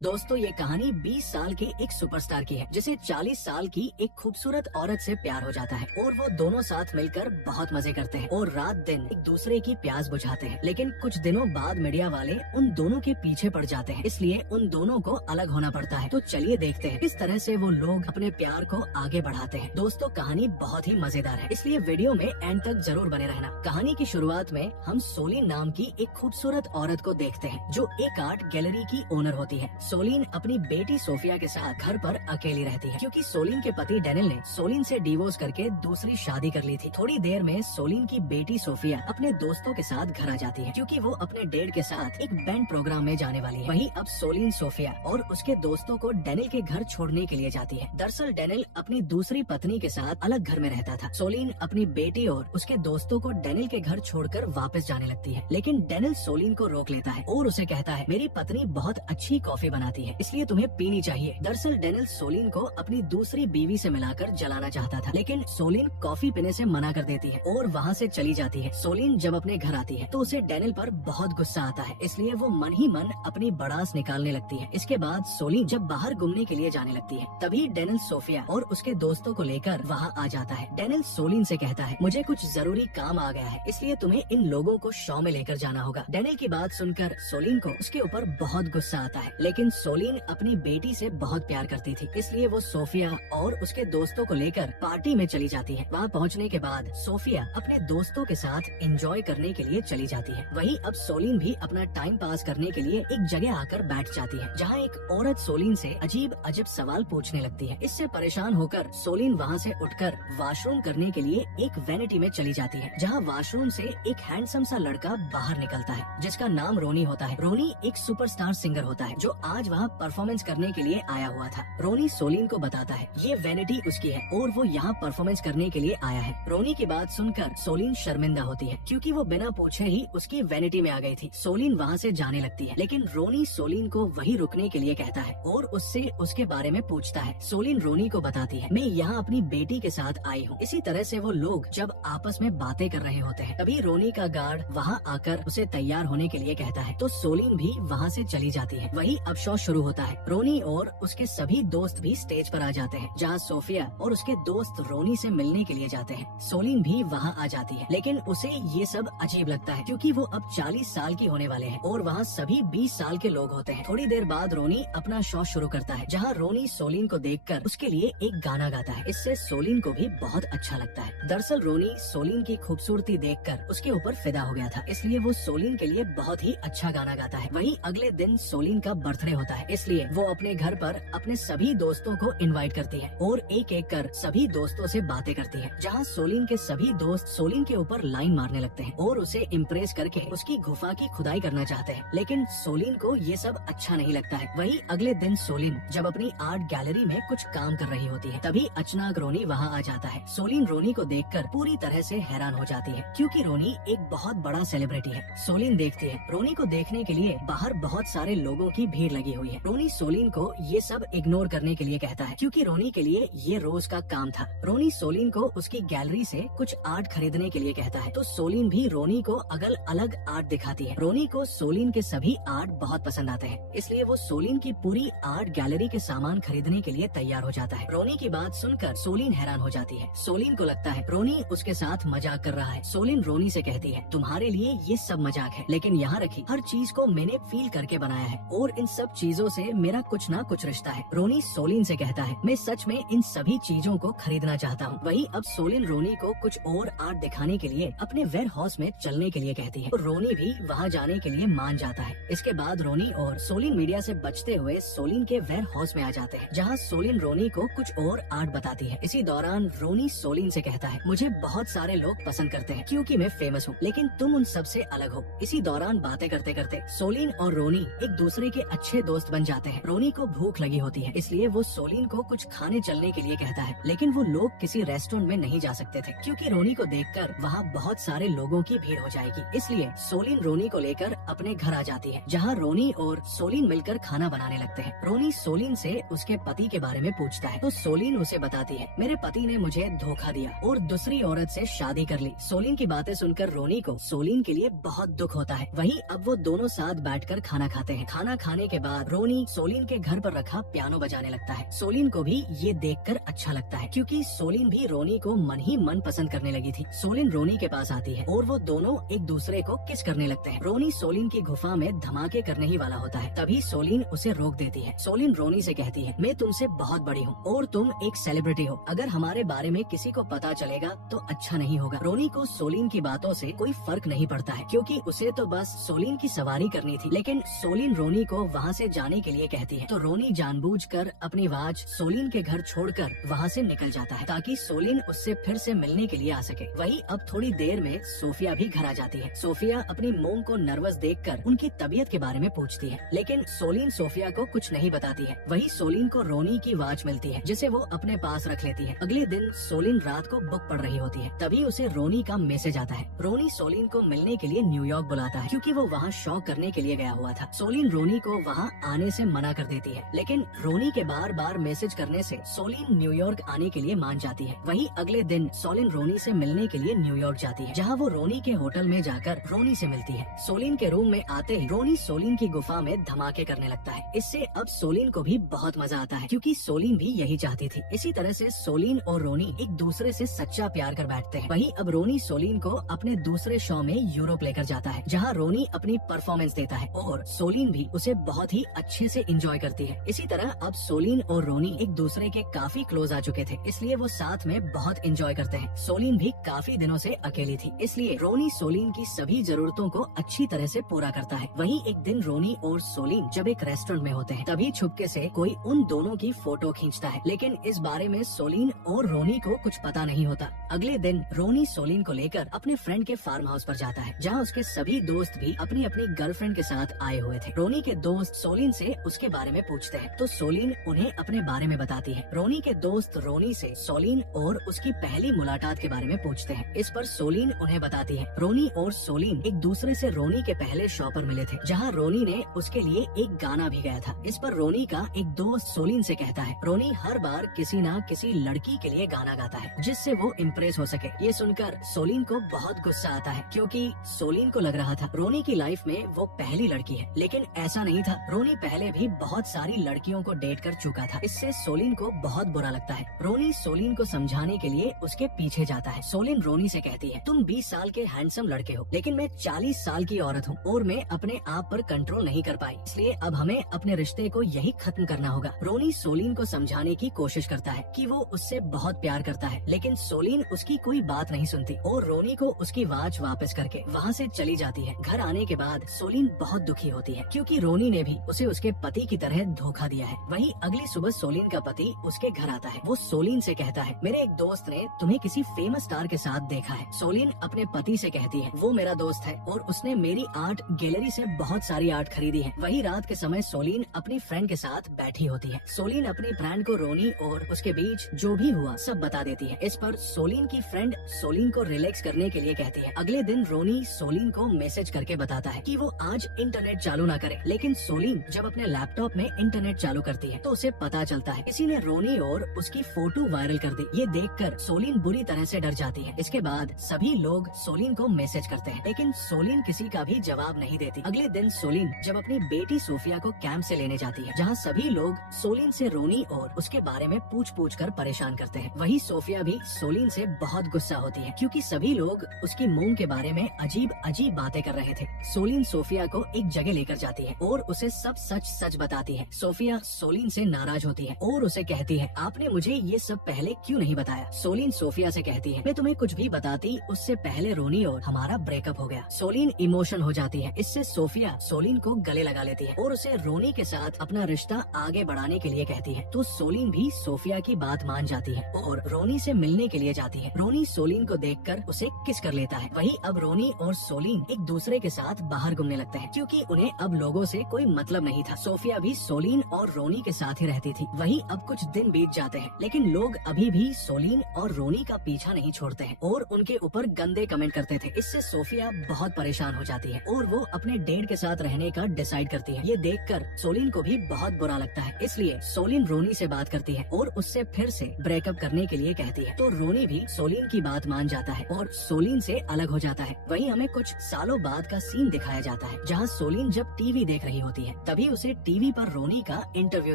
दोस्तों ये कहानी 20 साल के एक सुपरस्टार की है जिसे 40 साल की एक खूबसूरत औरत से प्यार हो जाता है और वो दोनों साथ मिलकर बहुत मजे करते हैं और रात दिन एक दूसरे की प्यास बुझाते हैं। लेकिन कुछ दिनों बाद मीडिया वाले उन दोनों के पीछे पड़ जाते हैं, इसलिए उन दोनों को अलग होना पड़ता है। तो चलिए देखते हैं किस तरह से वो लोग अपने प्यार को आगे बढ़ाते हैं। दोस्तों कहानी बहुत ही मजेदार है, इसलिए वीडियो में एंड तक जरूर बने रहना। कहानी की शुरुआत में हम सोलिन नाम की एक खूबसूरत औरत को देखते हैं जो एक आर्ट गैलरी की ओनर होती है। सोलिन अपनी बेटी सोफिया के साथ घर पर अकेली रहती है क्योंकि सोलिन के पति डेनियल ने सोलिन से डिवोर्स करके दूसरी शादी कर ली थी। थोड़ी देर में सोलिन की बेटी सोफिया अपने दोस्तों के साथ घर आ जाती है क्योंकि वो अपने डेड के साथ एक बैंड प्रोग्राम में जाने वाली है। वहीं अब सोलिन सोफिया और उसके दोस्तों को डेनियल के घर छोड़ने के लिए जाती है। दरअसल डेनियल अपनी दूसरी पत्नी के साथ अलग घर में रहता था। सोलिन अपनी बेटी और उसके दोस्तों को डेनियल के घर छोड़कर वापस जाने लगती है, लेकिन डेनियल सोलिन को रोक लेता है और उसे कहता है, मेरी पत्नी बहुत अच्छी कॉफी बनाती है, इसलिए तुम्हें पीनी चाहिए। दरअसल डेनियल सोलिन को अपनी दूसरी बीवी से मिलाकर जलाना चाहता था, लेकिन सोलिन कॉफी पीने से मना कर देती है और वहाँ से चली जाती है। सोलिन जब अपने घर आती है तो उसे डेनियल पर बहुत गुस्सा आता है, इसलिए वो मन ही मन अपनी बड़ास निकालने लगती है। इसके बाद सोलिन जब बाहर घूमने के लिए जाने लगती है, तभी डेनियल सोफिया और उसके दोस्तों को लेकर वहाँ आ जाता है। डेनियल सोलिन से कहता है, मुझे कुछ जरूरी काम आ गया है, इसलिए तुम्हें इन लोगों को शो में लेकर जाना होगा। डेनियल की बात सुनकर सोलिन को उसके ऊपर बहुत गुस्सा आता है, लेकिन सोलिन अपनी बेटी से बहुत प्यार करती थी, इसलिए वो सोफिया और उसके दोस्तों को लेकर पार्टी में चली जाती है। वहाँ पहुँचने के बाद सोफिया अपने दोस्तों के साथ एंजॉय करने के लिए चली जाती है। वहीं अब सोलिन भी अपना टाइम पास करने के लिए एक जगह आकर बैठ जाती है, जहाँ एक औरत सोलिन से अजीब अजीब सवाल पूछने लगती है। इससे परेशान होकर सोलिन वहाँ से उठकर वॉशरूम करने के लिए एक वैनिटी में चली जाती है, जहाँ वॉशरूम से एक हैंडसम सा लड़का बाहर निकलता है जिसका नाम रोनी होता है। रोनी एक सुपरस्टार सिंगर होता है जो आज वहाँ परफॉर्मेंस करने के लिए आया हुआ था। रोनी सोलिन को बताता है ये वैनिटी उसकी है और वो यहाँ परफॉर्मेंस करने के लिए आया है। रोनी की बात सुनकर सोलिन शर्मिंदा होती है क्योंकि वो बिना पूछे ही उसकी वैनिटी में आ गई थी। सोलिन वहाँ से जाने लगती है, लेकिन रोनी सोलिन को वहीं रुकने के लिए कहता है और उससे उसके बारे में पूछता है। सोलिन रोनी को बताती है, मैं यहाँ अपनी बेटी के साथ आई हूँ। इसी तरह से वो लोग जब आपस में बातें कर रहे होते हैं, तभी रोनी का गार्ड वहाँ आकर उसे तैयार होने के लिए कहता है, तो सोलिन भी वहाँ से चली जाती है। वही अब शो शुरू होता है। रोनी और उसके सभी दोस्त भी स्टेज पर आ जाते हैं, जहाँ सोफिया और उसके दोस्त रोनी से मिलने के लिए जाते हैं। सोलिन भी वहाँ आ जाती है, लेकिन उसे ये सब अजीब लगता है क्योंकि वो अब 40 साल की होने वाले हैं और वहाँ सभी 20 साल के लोग होते हैं। थोड़ी देर बाद रोनी अपना शो शुरू करता है, जहाँ रोनी सोलिन को देखकर उसके लिए एक गाना गाता है। इससे सोलिन को भी बहुत अच्छा लगता है। दरअसल रोनी सोलिन की खूबसूरती देखकर उसके ऊपर फिदा हो गया था, इसलिए वो सोलिन के लिए बहुत ही अच्छा गाना गाता है। वहीं अगले दिन सोलिन का बर्थडे होता है, इसलिए वो अपने घर पर अपने सभी दोस्तों को इनवाइट करती है और एक एक कर सभी दोस्तों से बातें करती है, जहाँ सोलिन के सभी दोस्त सोलिन के ऊपर लाइन मारने लगते हैं और उसे इम्प्रेस करके उसकी गुफा की खुदाई करना चाहते हैं, लेकिन सोलिन को ये सब अच्छा नहीं लगता है। वही अगले दिन सोलिन जब अपनी आर्ट गैलरी में कुछ काम कर रही होती है, तभी अचानक रोनी वहाँ आ जाता है। सोलिन रोनी को देखकर पूरी तरह से हैरान हो जाती है क्योंकि रोनी एक बहुत बड़ा सेलिब्रिटी है। सोलिन देखती है रोनी को देखने के लिए बाहर बहुत सारे लोगों की भीड़ लगी हुई है। रोनी सोलिन को ये सब इग्नोर करने के लिए कहता है क्योंकि रोनी के लिए ये रोज का काम था। रोनी सोलिन को उसकी गैलरी से कुछ आर्ट खरीदने के लिए कहता है, तो सोलिन भी रोनी को अलग अलग आर्ट दिखाती है। रोनी को सोलिन के सभी आर्ट बहुत पसंद आते हैं, इसलिए वो सोलिन की पूरी आर्ट गैलरी के सामान खरीदने के लिए तैयार हो जाता है। रोनी की बात सुनकर सोलिन हैरान हो जाती है। सोलिन को लगता है रोनी उसके साथ मजाक कर रहा है। सोलिन रोनी से कहती है, तुम्हारे लिए ये सब मजाक है, लेकिन यहाँ रखी हर चीज को मैंने फील करके बनाया है और इन सब चीजों से मेरा कुछ ना कुछ रिश्ता है। रोनी सोलिन से कहता है, मैं सच में इन सभी चीजों को खरीदना चाहता हूँ। वही अब सोलिन रोनी को कुछ और आर्ट दिखाने के लिए अपने वेयर हाउस में चलने के लिए कहती है, तो रोनी भी वहाँ जाने के लिए मान जाता है। इसके बाद रोनी और सोलिन मीडिया से बचते हुए सोलिन के वेयर हाउस में आ जाते हैं, जहाँ सोलिन रोनी को कुछ और आर्ट बताती है। इसी दौरान रोनी सोलिन से कहता है, मुझे बहुत सारे लोग पसंद करते हैं क्योंकि मैं फेमस हूँ, लेकिन तुम उन सब से अलग हो। इसी दौरान बातें करते करते सोलिन और रोनी एक दूसरे के अच्छे दोस्त बन जाते हैं। रोनी को भूख लगी होती है, इसलिए वो सोलिन को कुछ खाने चलने के लिए कहता है, लेकिन वो लोग किसी रेस्टोरेंट में नहीं जा सकते थे क्योंकि रोनी को देखकर वहाँ बहुत सारे लोगों की भीड़ हो जाएगी। इसलिए सोलिन रोनी को लेकर अपने घर आ जाती है, जहाँ रोनी और सोलिन मिलकर खाना बनाने लगते हैं। रोनी सोलिन से उसके पति के बारे में पूछता है, तो सोलिन उसे बताती है, मेरे पति ने मुझे धोखा दिया और दूसरी औरत से शादी कर ली। सोलिन की बातें सुनकर रोनी को सोलिन के लिए बहुत दुख होता है। वहीं अब वो दोनों साथ बैठकर खाना खाते हैं। खाना खाने के बाद रोनी सोलिन के घर पर रखा पियानो बजाने लगता है। सोलिन को भी ये देखकर अच्छा लगता है क्योंकि सोलिन भी रोनी को मन ही मन पसंद करने लगी थी। सोलिन रोनी के पास आती है और वो दोनों एक दूसरे को किस करने लगते हैं। रोनी सोलिन की गुफा में धमाके करने ही वाला होता है, तभी सोलिन उसे रोक देती है। सोलिन रोनी से कहती है, मैं तुमसे बहुत बड़ी हूँ और तुम एक सेलिब्रिटी हो, अगर हमारे बारे में किसी को पता चलेगा तो अच्छा नहीं होगा। रोनी को सोलिन की बातों से कोई फर्क नहीं पड़ता है क्योंकि उसे तो बस सोलिन की सवारी करनी थी, लेकिन सोलिन रोनी को वहाँ से जाने के लिए कहती है। तो रोनी जानबूझकर अपनी आवाज सोलिन के घर छोड़कर वहाँ से निकल जाता है ताकि सोलिन उससे फिर से मिलने के लिए आ सके। वही अब थोड़ी देर में सोफिया भी घर आ जाती है। सोफिया अपनी मोम को नर्वस देखकर उनकी तबीयत के बारे में पूछती है, लेकिन सोलिन सोफिया को कुछ नहीं बताती है। वही सोलिन को रोनी की आवाज मिलती है जिसे वो अपने पास रख लेती है। अगले दिन सोलिन रात को बुक पढ़ रही होती है, तभी उसे रोनी का मैसेज आता है। रोनी सोलिन को मिलने के लिए न्यूयॉर्क बुलाता है क्योंकि वो वहाँ शॉ करने के लिए गया हुआ था। सोलिन रोनी को वहाँ आने से मना कर देती है, लेकिन रोनी के बार बार मैसेज करने से सोलिन न्यूयॉर्क आने के लिए मान जाती है। वही अगले दिन सोलिन रोनी से मिलने के लिए न्यूयॉर्क जाती है, जहाँ वो रोनी के होटल में जाकर रोनी से मिलती है। सोलिन के रूम में आते ही रोनी सोलिन की गुफा में धमाके करने लगता है। इससे अब सोलिन को भी बहुत मजा आता है क्योंकि सोलिन भी यही चाहती थी। इसी तरह से सोलिन और रोनी एक दूसरे से सच्चा प्यार कर बैठते हैं। वही अब रोनी सोलिन को अपने दूसरे शो में यूरोप लेकर जाता है, जहाँ रोनी अपनी परफॉर्मेंस देता है और सोलिन भी उसे बहुत ही अच्छे से एंजॉय करती है। इसी तरह अब सोलिन और रोनी एक दूसरे के काफी क्लोज आ चुके थे, इसलिए वो साथ में बहुत एंजॉय करते हैं। सोलिन भी काफी दिनों से अकेली थी, इसलिए रोनी सोलिन की सभी जरूरतों को अच्छी तरह से पूरा करता है। वहीं एक दिन रोनी और सोलिन जब एक रेस्टोरेंट में होते हैं, तभी छुपके से कोई उन दोनों की फोटो खींचता है, लेकिन इस बारे में सोलिन और रोनी को कुछ पता नहीं होता। अगले दिन रोनी सोलिन को लेकर अपने फ्रेंड के फार्म हाउस पर जाता है, जहाँ उसके सभी दोस्त भी अपनी अपनी गर्लफ्रेंड के साथ आए हुए थे। रोनी के दोस्त सोलिन से उसके बारे में पूछते हैं, तो सोलिन उन्हें अपने बारे में बताती है। रोनी के दोस्त रोनी से सोलिन और उसकी पहली मुलाकात के बारे में पूछते हैं। इस पर सोलिन उन्हें बताती है। रोनी और सोलिन एक दूसरे से रोनी के पहले शो पर मिले थे, जहाँ रोनी ने उसके लिए एक गाना भी गाया था। इस पर रोनी का एक दोस्त सोलिन से कहता है, रोनी हर बार किसी न किसी लड़की के लिए गाना गाता है जिससे वो इम्प्रेस हो सके। ये सुनकर सोलिन को बहुत गुस्सा आता है क्योंकि सोलिन को लग रहा था रोनी की लाइफ में वो पहली लड़की है, लेकिन ऐसा नहीं था। रोनी पहले भी बहुत सारी लड़कियों को डेट कर चुका था। इससे सोलिन को बहुत बुरा लगता है। रोनी सोलिन को समझाने के लिए उसके पीछे जाता है। सोलिन रोनी से कहती है, तुम 20 साल के हैंडसम लड़के हो, लेकिन मैं 40 साल की औरत हूँ और मैं अपने आप पर कंट्रोल नहीं कर पाई, इसलिए अब हमें अपने रिश्ते को यही खत्म करना होगा। रोनी सोलिन को समझाने की कोशिश करता है कि वो उससे बहुत प्यार करता है, लेकिन सोलिन उसकी कोई बात नहीं सुनती और रोनी को उसकी आवाज वापस करके वहाँ से चली जाती है। घर आने के बाद सोलिन बहुत दुखी होती है क्योंकि रोनी ने भी उसे उसके पति की तरह धोखा दिया है। वहीं अगली सुबह सोलिन का पति उसके घर आता है। वो सोलिन से कहता है, मेरे एक दोस्त ने तुम्हें किसी फेमस स्टार के साथ देखा है। सोलिन अपने पति से कहती है, वो मेरा दोस्त है और उसने मेरी आर्ट गैलरी से बहुत सारी आर्ट खरीदी है। वही रात के समय सोलिन अपनी फ्रेंड के साथ बैठी होती है। सोलिन अपनी फ्रेंड को रोनी और उसके बीच जो भी हुआ सब बता देती है। इस पर सोलिन की फ्रेंड सोलिन को रिलैक्स करने के लिए कहती है। अगले दिन रोनी सोलिन को मैसेज करके बताता है कि वो आज इंटरनेट चालू ना करे, लेकिन सोलिन जब अपने लैपटॉप में इंटरनेट चालू करती है तो उसे पता चलता है किसी ने रोनी और उसकी फोटो वायरल कर दी। ये देखकर सोलिन बुरी तरह से डर जाती है। इसके बाद सभी लोग सोलिन को मैसेज करते हैं, लेकिन सोलिन किसी का भी जवाब नहीं देती। अगले दिन सोलिन जब अपनी बेटी सोफिया को कैंप से लेने जाती है, जहाँ सभी लोग सोलिन से रोनी और उसके बारे में पूछ कर परेशान करते हैं। वही सोफिया भी सोलिन से बहुत गुस्सा होती है क्योंकि सभी लोग उसकी मोम के बारे में अजीब अजीब बातें कर रहे थे। सोलिन सोफिया को एक जगह लेकर जाती है और उसे सब सच सच बताती है। सोफिया सोलिन से नाराज होती है और उसे कहती है, आपने मुझे ये सब पहले क्यों नहीं बताया। सोलिन सोफिया से कहती है, मैं तुम्हें कुछ भी बताती उससे पहले रोनी और हमारा ब्रेकअप हो गया। सोलिन इमोशन हो जाती है। इससे सोफिया सोलिन को गले लगा लेती है और उसे रोनी के साथ अपना रिश्ता आगे बढ़ाने के लिए कहती है। तो सोलिन भी सोफिया की बात मान जाती है और रोनी से मिलने के लिए जाती है। रोनी सोलिन को देखकर उसे किस कर लेता है। वही अब रोनी और सोलिन एक दूसरे के साथ बाहर घूमने लगते हैं क्योंकि उन्हें अब लोगों से कोई मतलब नहीं था। सोफिया भी सोलिन और रोनी के साथ ही रहती थी। वही अब कुछ दिन बीत जाते हैं, लेकिन लोग अभी भी सोलिन और रोनी का पीछा नहीं छोड़ते हैं और उनके ऊपर गंदे कमेंट करते थे। इससे सोफिया बहुत परेशान हो जाती है और वो अपने डेड के साथ रहने का डिसाइड करती है। ये देखकर सोलिन को भी बहुत बुरा लगता है, इसलिए सोलिन रोनी से बात करती है और उससे फिर से ब्रेकअप करने के लिए कहती है। तो रोनी भी सोलिन की बात मान जाता है और सोलिन से अलग हो जाता है। वहीं हमें कुछ सालों बाद का सीन दिखाया जाता है, जहाँ सोलिन जब टीवी देख रही होती है तभी उसे टीवी पर रोनी का इंटरव्यू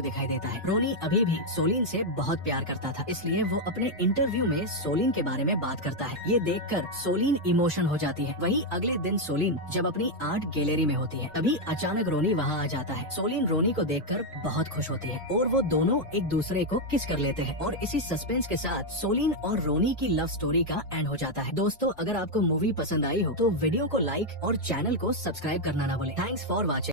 दिखाई देता है। रोनी अभी भी सोलिन से बहुत प्यार करता था, इसलिए वो अपने इंटरव्यू में सोलिन के बारे में बात करता है। ये देखकर सोलिन इमोशन हो जाती है। वहीं अगले दिन सोलिन जब अपनी आर्ट गैलरी में होती है, तभी अचानक रोनी वहाँ आ जाता है। सोलिन रोनी को देखकर बहुत खुश होती है और वो दोनों एक दूसरे को किस कर लेते हैं और इसी सस्पेंस के साथ सोलिन और रोनी की लव स्टोरी का एंड हो जाता है। दोस्तों, अगर आपको मूवी पसंद आई हो तो वीडियो को लाइक और चैनल को सब्सक्राइब करना ना भूलें। Thanks for watching.